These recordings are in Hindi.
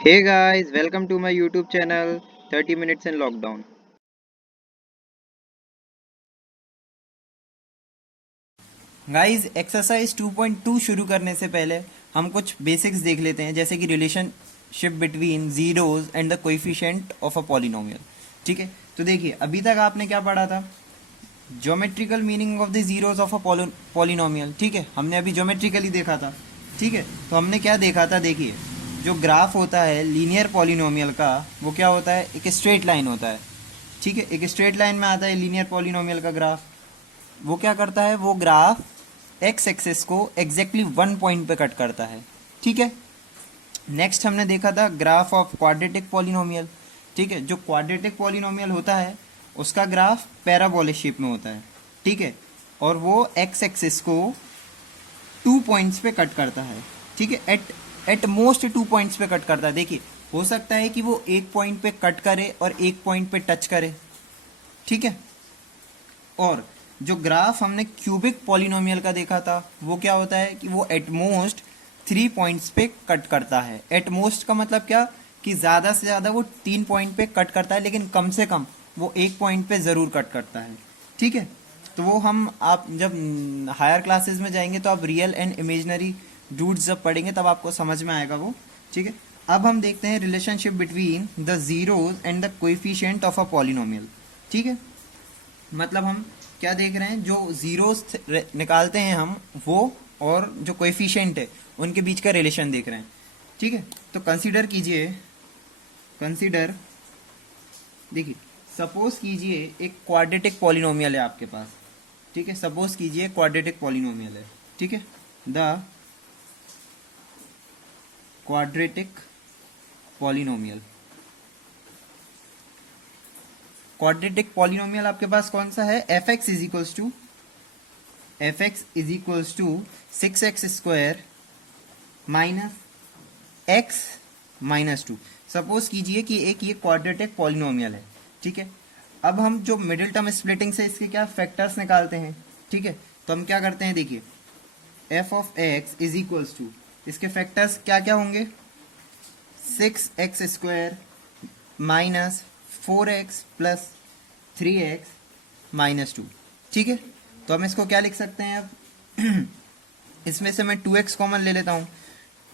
Hey guys, welcome to my YouTube channel 30 Minutes in Lockdown. Guys exercise 2.2 शुरू करने से पहले हम कुछ बेसिक्स देख लेते हैं, जैसे कि relationship between zeros and the coefficient of a polynomial. ठीक है, तो देखिए अभी तक आपने क्या पढ़ा था, geometrical meaning of the zeros of a polynomial. ठीक है, हमने अभी ज्योमेट्रिकली देखा था। ठीक है, तो हमने क्या देखा था, देखिए जो ग्राफ होता है लीनियर पॉलिनोमियल का वो क्या होता है, एक स्ट्रेट लाइन होता है। ठीक है, एक स्ट्रेट लाइन में आता है लीनियर पॉलिनोमियल का ग्राफ। वो क्या करता है, वो ग्राफ एक्स एक्सिस को एग्जैक्टली वन पॉइंट पे कट करता है। ठीक है, नेक्स्ट हमने देखा था ग्राफ ऑफ क्वाड्रेटिक पॉलिनोमियल। ठीक है, जो क्वाड्रेटिक पॉलिनोमियल होता है उसका ग्राफ पैराबोलिक शेप में होता है। ठीक है, और वो एक्स एक्सिस को 2 पॉइंट्स पे कट करता है। ठीक है, एट मोस्ट 2 पॉइंट्स पे कट करता है। देखिए हो सकता है कि वो एक पॉइंट पे कट करे और एक पॉइंट पे टच करे। ठीक है, और जो ग्राफ हमने क्यूबिक पॉलिनोमियल का देखा था वो क्या होता है कि वो एटमोस्ट 3 पॉइंट्स पे कट करता है। एटमोस्ट का मतलब क्या, कि ज़्यादा से ज़्यादा वो 3 पॉइंट पे कट करता है, लेकिन कम से कम वो एक पॉइंट पे ज़रूर कट करता है। ठीक है, तो वो हम आप जब हायर क्लासेस में जाएंगे तो आप रियल एंड इमेजनरी रूट्स जब पढ़ेंगे तब आपको समझ में आएगा वो। ठीक है, अब हम देखते हैं relationship between the zeros and the coefficient of a polynomial. ठीक है, मतलब हम क्या देख रहे हैं, जो जीरोस निकालते हैं हम वो, और जो कोएफिशिएंट है उनके बीच का रिलेशन देख रहे हैं। ठीक है, तो कंसीडर कीजिए, कंसीडर देखिए सपोज कीजिए एक क्वाड्रेटिक पॉलिनोमियल है आपके पास। ठीक है, सपोज कीजिए क्वाड्रेटिक पॉलिनोमियल है। ठीक है, the quadratic polynomial, quadratic polynomial आपके पास कौन सा है, f x is equals to 6x² minus x minus 2। Suppose कीजिए कि एक ये क्वाड्रेटिक पॉलिनोमियल है। ठीक है, अब हम जो मिडिल टर्म स्प्लिटिंग से इसके क्या फैक्टर्स निकालते हैं। ठीक है, तो हम क्या करते हैं, देखिए F of x is equals to, इसके फैक्टर्स क्या क्या होंगे, 6x² minus 4x plus 3x minus 2। ठीक है, तो हम इसको क्या लिख सकते हैं अब इसमें से मैं 2x कॉमन ले लेता हूँ।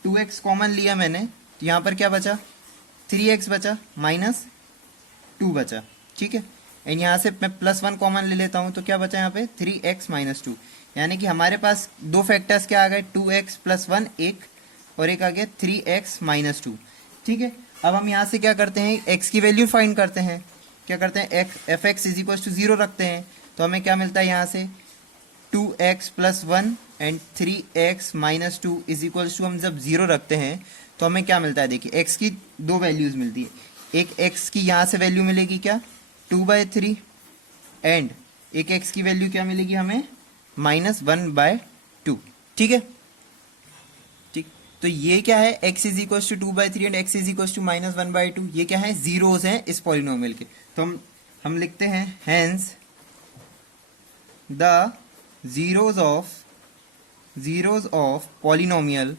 2x कॉमन लिया मैंने, तो यहाँ पर क्या बचा, 3x बचा माइनस 2 बचा। ठीक है, एंड यहाँ से मैं +1 कॉमन ले लेता हूँ, तो क्या बचा यहाँ पे 3x माइनस 2। यानी कि हमारे पास दो फैक्टर्स क्या आ गए, 2x प्लस 1 एक, और एक आ गया 3x माइनस 2। ठीक है, अब हम यहाँ से क्या करते हैं, x की वैल्यू फाइंड करते हैं। क्या करते हैं, F x is equal to 0 रखते हैं, तो हमें क्या मिलता है यहाँ से 2x plus 1 and 3x minus 2 is equal to, हम जब 0 रखते हैं तो हमें क्या मिलता है, देखिए x की दो वैल्यूज मिलती है। एक x की यहाँ से वैल्यू मिलेगी क्या, 2/3, एंड एक x की वैल्यू क्या मिलेगी हमें, -1/2। ठीक है, ठीक, तो ये क्या है, x is equal to 2/3 and x is equal to -1/2, ये क्या है, जीरोज हैं इस पॉलिनोमियल के। तो हम लिखते हैं hence the zeros of polynomial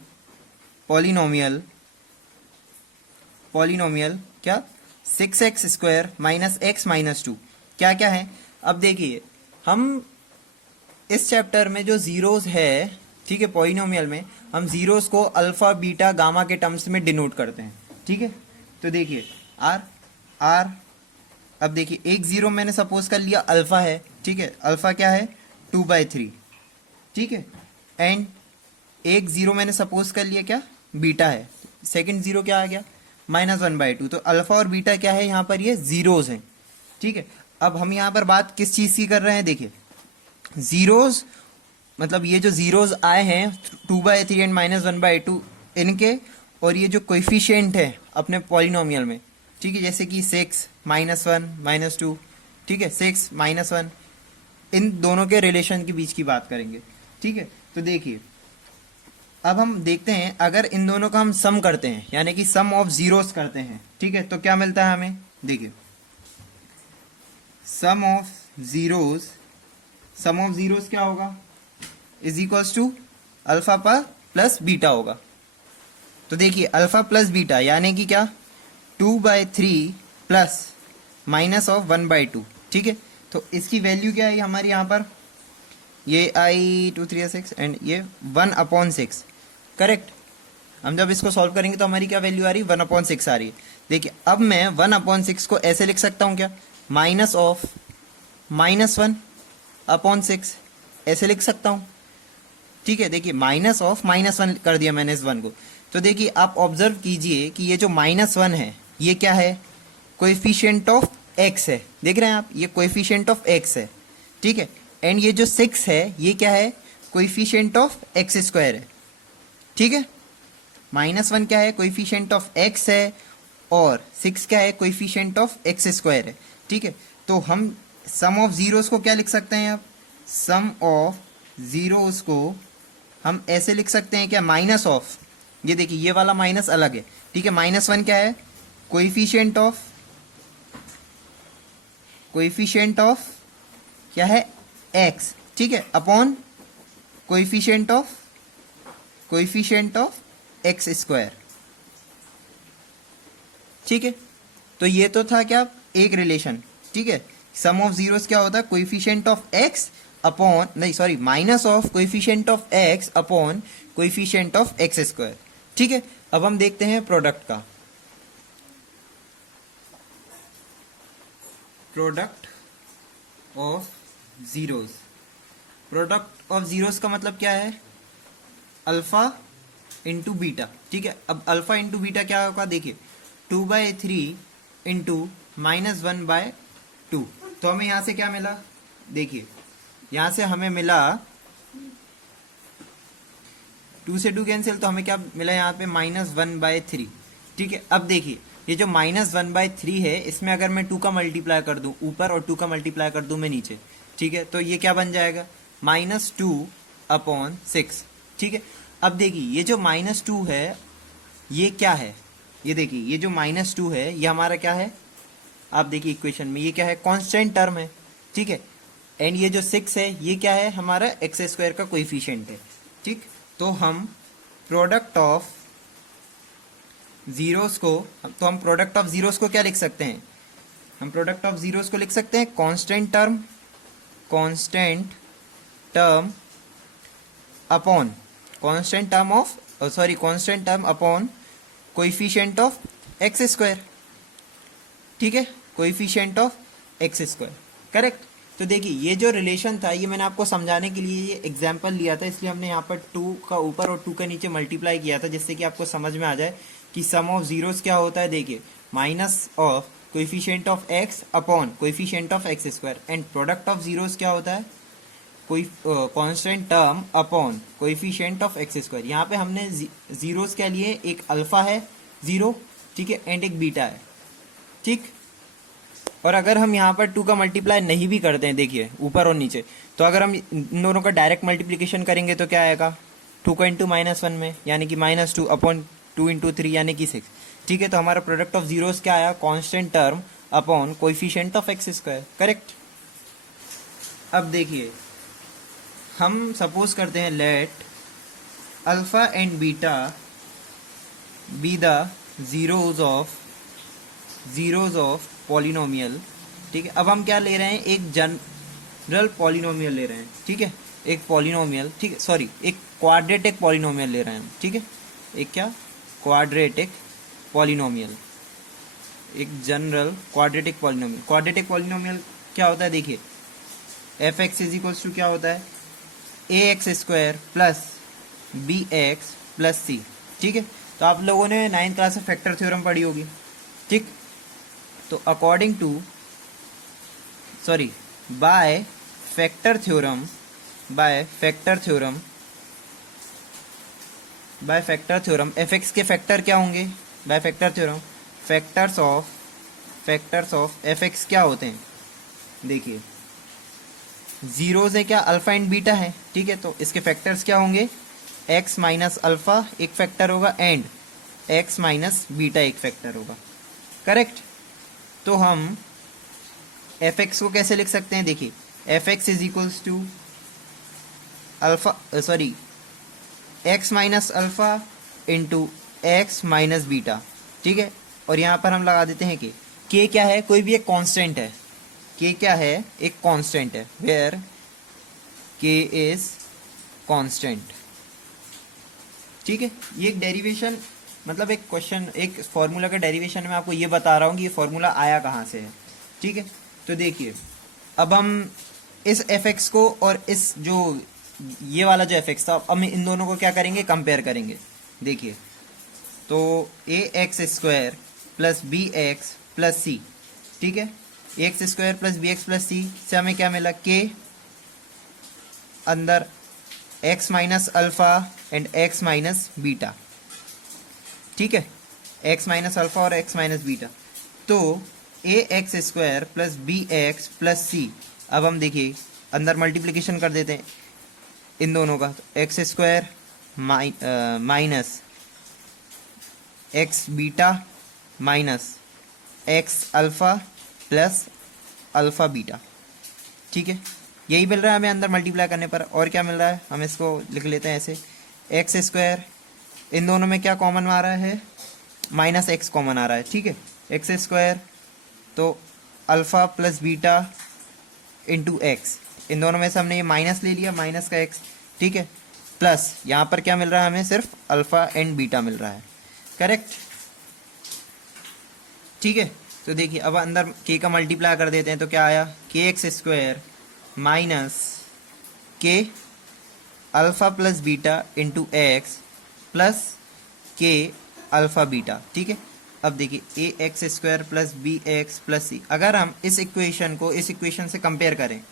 क्या, 6x² माइनस x माइनस 2 क्या क्या है। अब देखिए हम इस चैप्टर में जो जीरोस है, ठीक है, पॉलिनोमियल में हम जीरोस को अल्फा बीटा गामा के टर्म्स में डिनोट करते हैं। ठीक है, तो देखिए आर आर, अब देखिए एक जीरो मैंने सपोज कर लिया अल्फा है। ठीक है, अल्फा क्या है, 2/3। ठीक है, एंड एक जीरो मैंने सपोज कर लिया क्या, बीटा है। सेकंड जीरो क्या आ गया, -1/2। तो अल्फा और बीटा क्या है यहाँ पर, ये जीरोज हैं। ठीक है, अब हम यहाँ पर बात किस चीज़ की कर रहे हैं, देखिए जीरोज मतलब ये जो जीरोज आए हैं 2/3 एंड -1/2 इनके, और ये जो कोएफिशिएंट है अपने पॉलिनोमियल में, ठीक है, जैसे कि 6 -1 -2, ठीक है, 6 -1, इन दोनों के रिलेशन के बीच की बात करेंगे। ठीक है, तो देखिए अब हम देखते हैं अगर इन दोनों का हम सम करते हैं, यानी कि सम ऑफ जीरोस करते हैं, ठीक है, तो क्या मिलता है हमें, देखिए सम ऑफ जीरोस क्या होगा, इज इक्वल्स टू अल्फा पर प्लस बीटा होगा। तो देखिए अल्फा प्लस बीटा यानी कि क्या 2/3 प्लस माइनस ऑफ 1/2, ठीक है। तो इसकी वैल्यू क्या है हमारी यहाँ पर, ये आई 2 3 6 एंड ये 1/6, करेक्ट। हम जब इसको सॉल्व करेंगे तो हमारी क्या वैल्यू आ रही है, 1/6 आ रही है। देखिए अब मैं 1/6 को ऐसे लिख सकता हूँ क्या, माइनस ऑफ -1/6 ऐसे लिख सकता हूँ, ठीक है। देखिए माइनस ऑफ -1 कर दिया मैंने इस 1 को। तो देखिए आप ऑब्जर्व कीजिए कि ये जो -1 है ये क्या है, कोएफिशिएंट ऑफ x है, देख रहे हैं आप, ये कोएफिशिएंट ऑफ x है, ठीक है। एंड ये जो 6 है ये क्या है, कोएफिशिएंट ऑफ x² है, ठीक है। -1 क्या है, कोएफिशिएंट ऑफ x है, और 6 क्या है, कोएफिशिएंट ऑफ x² है, ठीक है। तो हम सम ऑफ जीरोस को क्या लिख सकते हैं, आप सम ऑफ जीरोस को हम ऐसे लिख सकते हैं क्या, माइनस ऑफ, ये देखिए ये वाला माइनस अलग है, ठीक है। -1 क्या है, कोएफिशिएंट ऑफ क्या है, x, ठीक है, अपॉन कोएफिशिएंट ऑफ x², ठीक है। तो ये तो था क्या, एक रिलेशन, ठीक है। सम ऑफ जीरोस क्या होता है, कोएफिशिएंट ऑफ x अपॉन, नहीं sorry, minus of coefficient of x upon coefficient of x², ठीक है। अब हम देखते हैं प्रोडक्ट का, product of zeros. Product of zeros का मतलब क्या है, अल्फा इंटू बीटा, ठीक है। अब अल्फा इंटू बीटा क्या होगा, देखिए 2/3 इंटू -1/2। तो हमें यहां से क्या मिला, देखिए यहां से हमें मिला 2 से 2 कैंसिल, तो हमें क्या मिला यहाँ पे -1/3, ठीक है। अब देखिए ये जो -1/3 है इसमें अगर मैं 2 का मल्टीप्लाई कर दूं ऊपर और 2 का मल्टीप्लाई कर दूं मैं नीचे, ठीक है, तो ये क्या बन जाएगा, -2/6, ठीक है। अब देखिए ये जो -2 है ये क्या है, ये देखिए ये जो -2 है ये हमारा क्या है, आप देखिए इक्वेशन में ये क्या है, कांस्टेंट टर्म है, ठीक है। एंड ये जो 6 है ये क्या है, हमारा x² का कोएफिशिएंट है, ठीक। तो हम प्रोडक्ट ऑफ जीरोस को, तो हम प्रोडक्ट ऑफ जीरोस को क्या लिख सकते हैं, हम प्रोडक्ट ऑफ जीरोस को लिख सकते हैं constant term upon constant term upon coefficient of x², ठीक है, कोएफिशिएंट ऑफ x², करेक्ट। तो देखिए ये जो रिलेशन था ये मैंने आपको समझाने के लिए ये एग्जांपल लिया था, इसलिए हमने यहाँ पर 2 का ऊपर और 2 का नीचे मल्टीप्लाई किया था, जिससे कि आपको समझ में आ जाए कि सम ऑफ जीरोस क्या होता है। देखिए minus of coefficient of x upon coefficient of x², and product of zeros क्या होता है, कोई constant term upon coefficient of x²। यहाँ पे हमने जीरोस क्या लिए, एक अल्फा है 0, ठीक है, एंड एक बीटा है, ठीक। और अगर हम यहाँ पर 2 का मल्टीप्लाई नहीं भी करते हैं, देखिए ऊपर और नीचे, तो अगर हम इन दोनों का डायरेक्ट मल्टीप्लिकेशन करेंगे तो क्या आएगा, 2 का इंटू -1 में यानी कि -2 अपॉन 2 इंटू 3 यानी कि 6, ठीक है। तो हमारा प्रोडक्ट ऑफ जीरोस क्या आया, constant term upon coefficient of x², correct. अब देखिए हम सपोज करते हैं let alpha and beta be the zeros of polynomial, ठीक है। अब हम क्या ले रहे हैं, एक जनरल पॉलिनोमियल ले रहे हैं, ठीक है, एक पॉलिनोमियल, ठीक है, सॉरी एक क्वाड्रेटिक पॉलिनोमियल ले रहे हैं, ठीक है, एक क्या, क्वाड्रेटिक पॉलिनोमियल, एक general quadratic polynomial. Quadratic polynomial क्या होता है, देखिए f(x) इज इक्वल्स टू क्या होता है, ax² plus bx plus c, ठीक है। तो आप लोगों ने 9th क्लास में फैक्टर थ्योरम पढ़ी होगी, ठीक। तो according to by factor theorem f(x) के फैक्टर क्या होंगे, by factor theorem factors of f(x) क्या होते हैं, देखिए जीरोज है क्या, अल्फा एंड बीटा है, ठीक है। तो इसके फैक्टर्स क्या होंगे, x माइनस अल्फा एक फैक्टर होगा एंड x माइनस बीटा एक फैक्टर होगा, करेक्ट। तो हम f(x) को कैसे लिख सकते हैं, देखिए f(x) is equals to x minus alpha into x minus beta, ठीक है। और यहाँ पर हम लगा देते हैं के क्या है, कोई भी एक कांस्टेंट है, के क्या है, एक कांस्टेंट है, वेयर के इज कांस्टेंट, ठीक है। ये एक डेरिवेशन, मतलब एक क्वेश्चन, एक फॉर्मूला का डेरिवेशन में आपको ये बता रहा हूँ कि ये फॉर्मूला आया कहाँ से है, ठीक है। तो देखिए अब हम इस एफ को और इस जो ये वाला जो एफ था, अब हम इन दोनों को क्या करेंगे, कंपेयर करेंगे। देखिए तो A x square plus B x plus C, ठीक है। A x square plus B x plus C से हमें क्या मिला, के अंदर x minus alpha and x minus beta, ठीक है, एक्स माइनस अल्फा और एक्स माइनस बीटा। तो A x square plus B x plus C, अब हम देखिए अंदर मल्टीप्लिकेशन कर देते हैं इन दोनों का, तो x square minus x beta minus x alpha plus alpha beta, ठीक है। यही मिल रहा है हमें अंदर मल्टीप्लाई करने पर। और क्या मिल रहा है, हम इसको लिख लेते हैं ऐसे, एक्स स्क्वायर, इन दोनों में क्या कॉमन आ रहा है, माइनस एक्स कॉमन आ रहा है, ठीक है। एक्स स्क्वायर तो alpha plus beta into x, इन दोनों में से हमने ये माइनस ले लिया, माइनस का एक्स, ठीक है, प्लस यहाँ पर क्या मिल रहा है हमें, सिर्फ अल्फा एंड बीटा मिल रहा है, करेक्ट, ठीक है। तो देखिए अब अंदर के का मल्टीप्लाई कर देते हैं, तो क्या आया, k x square minus k alpha plus beta into x plus k alpha beta, ठीक है। अब देखिए A x square plus B x plus C, अगर हम इस इक्वेशन को इस इक्वेशन से कंपेयर करें,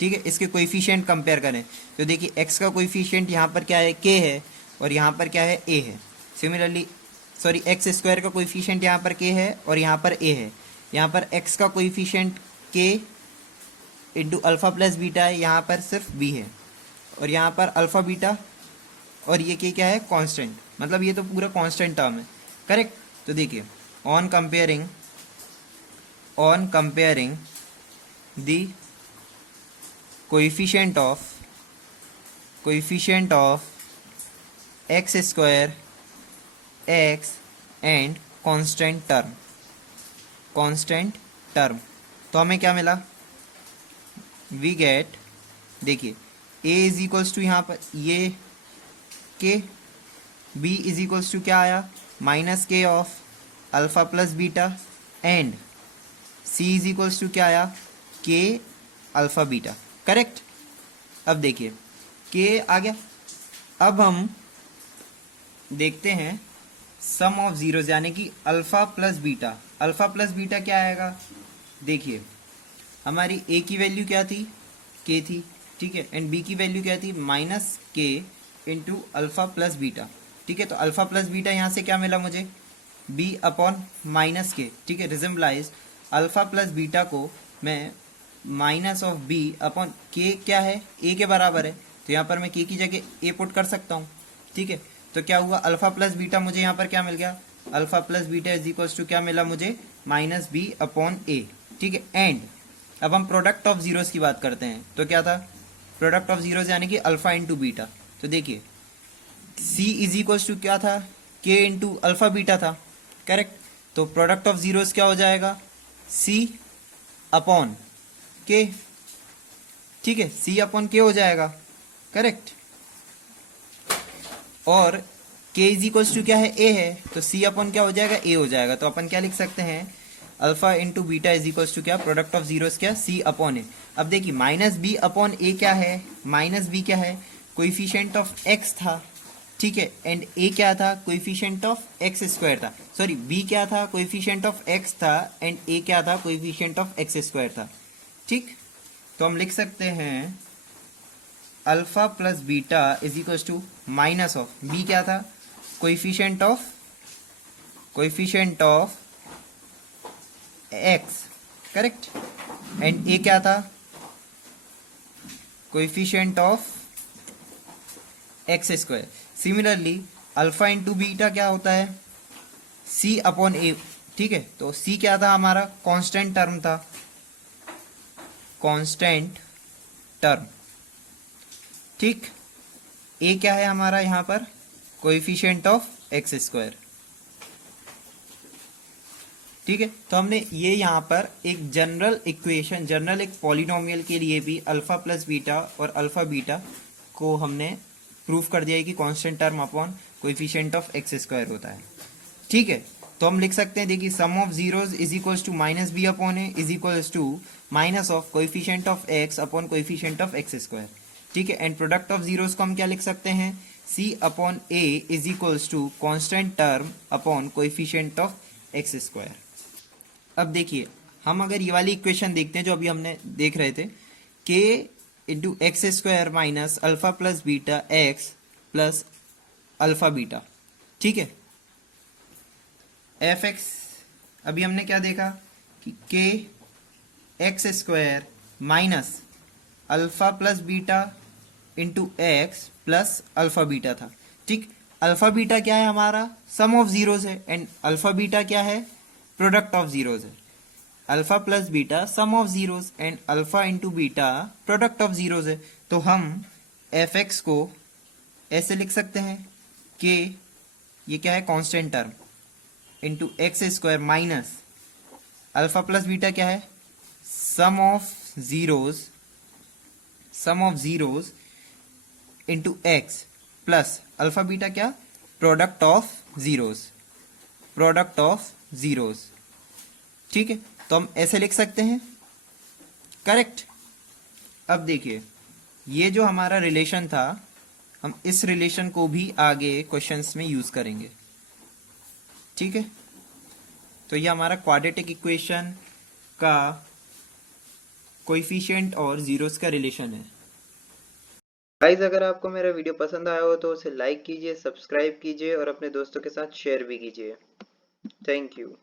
ठीक है, इसके कोएफिशिएंट कंपेयर करें, तो देखिए एक्स का कोएफिशिएंट यहाँ पर क्या है, के है, और यहाँ पर क्या है, ए है। सिमिलरली सॉरी, एक्स स्क्वायर का कोएफिशिएंट यहाँ पर के है और यहाँ पर ए है। यहाँ पर एक्स का कोएफिशिएंट के इंटू अल्फा प्लस बीटा है, यहाँ पर सिर्फ बी है, और यहाँ पर अल्फा बीटा, और ये के क्या है, कांस्टेंट, मतलब ये तो पूरा कांस्टेंट टर्म है, करेक्ट। तो देखिए on comparing the coefficient of x square x and constant term, तो हमें क्या मिला, वी गेट, देखिए a इज इक्वल्स टू यहाँ पर ये के, b इज इक्वल्स टू क्या आया, माइनस के of alpha plus beta, and c is equals to क्या आया, के अल्फा बीटा, करेक्ट। अब देखिए के आ गया। अब हम देखते हैं सम ऑफ जीरोज, यानी कि alpha plus beta. Alpha plus beta क्या आएगा, देखिए हमारी a की वैल्यू क्या थी, k थी, ठीक है, एंड b की वैल्यू क्या थी, माइनस के इंटू अल्फा प्लस बीटा, ठीक है। तो अल्फा प्लस बीटा यहाँ से क्या मिला मुझे, b अपॉन माइनस के, ठीक है, रिजम्बलाइज अल्फा प्लस बीटा को मैं माइनस ऑफ b अपॉन के क्या है, a के बराबर है, तो यहाँ पर मैं k की जगह a पुट कर सकता हूँ, ठीक है। तो क्या हुआ, अल्फा प्लस बीटा मुझे यहाँ पर क्या मिल गया, alpha plus beta is equals to क्या मिला मुझे, माइनस b अपॉन a, ठीक है। एंड अब हम प्रोडक्ट ऑफ जीरोस की बात करते हैं, तो क्या था, प्रोडक्ट ऑफ जीरोस यानी कि अल्फा इंटू बीटा। तो देखिए c इज इक्वल्स टू क्या था, k इंटू अल्फा बीटा था, करेक्ट। तो प्रोडक्ट ऑफ जीरोस क्या हो जाएगा, c अपॉन k, ठीक है, c अपॉन k हो जाएगा, करेक्ट। और k इज इक्वल्स टू क्या है, a है, तो c अपॉन क्या हो जाएगा, a हो जाएगा। तो अपन क्या लिख सकते हैं, alpha into beta is equals to क्या, प्रोडक्ट ऑफ जीरोस क्या, c अपॉन ए। अब देखिए माइनस बी अपॉन ए क्या है, माइनस बी क्या है, कोइफिशिएंट ऑफ x था, ठीक है, एंड a क्या था, कोइफिशिएंट ऑफ एक्स स्क्वायर था, सॉरी b क्या था, कोइफिशिएंट ऑफ x था, एंड a क्या था, कोइफिशिएंट ऑफ एक्स स्क्वायर था, ठीक। तो हम लिख सकते हैं alpha plus beta is equals to minus of b क्या था, coefficient of x, correct, and a क्या था, coefficient of x square. Similarly alpha into beta क्या होता है, c अपॉन a, ठीक है। तो c क्या था हमारा, कांस्टेंट टर्म था, कांस्टेंट टर्म, ठीक। a क्या है हमारा यहाँ पर, कोएफिशिएंट ऑफ एक्स स्क्वायर, ठीक है, तो हमने ये यहाँ पर एक जनरल इक्वेशन, जनरल एक पॉलिनोमियल के लिए भी अल्फा प्लस बीटा और अल्फा बीटा को हमने प्रूफ कर दिया है कि constant term upon coefficient of x square होता है। ठीक है, तो हम लिख सकते हैं, देखिए sum of zeros is equals to minus B upon A is equals to minus of coefficient of x upon coefficient of x square. ठीक है, एंड प्रोडक्ट ऑफ जीरोस को हम क्या लिख सकते हैं, C upon A is equals to constant term upon coefficient of x square. अब देखिए, हम अगर ये वाली इक्वेशन देखते हैं जो अभी हमने देख रहे थे, के into x square minus alpha plus beta x plus alpha beta. ठीक है, एफ एक्स, अभी हमने क्या देखा कि के x square minus alpha plus beta into x plus alpha beta था। ठीक, अल्फा बीटा क्या है हमारा, सम ऑफ जीरोस है, एंड अल्फा बीटा क्या है, प्रोडक्ट ऑफ जीरोस है। Alpha plus beta some of zeros and alpha into beta product of zeros है। तो हम एफ एक्स को ऐसे लिख सकते हैं कि ये क्या है, constant term into x square minus alpha plus beta क्या है, sum of zeros into x plus alpha beta क्या, प्रोडक्ट ऑफ जीरोस। ठीक है, तो हम ऐसे लिख सकते हैं, करेक्ट। अब देखिए, ये जो हमारा रिलेशन था, हम इस रिलेशन को भी आगे क्वेश्चंस में यूज करेंगे। ठीक है, तो ये हमारा क्वाड्रेटिक इक्वेशन का कोएफिशिएंट और जीरोस का रिलेशन है। गाइज अगर आपको मेरा वीडियो पसंद आया हो तो उसे लाइक कीजिए, सब्सक्राइब कीजिए और अपने दोस्तों के साथ शेयर भी कीजिए। Thank you.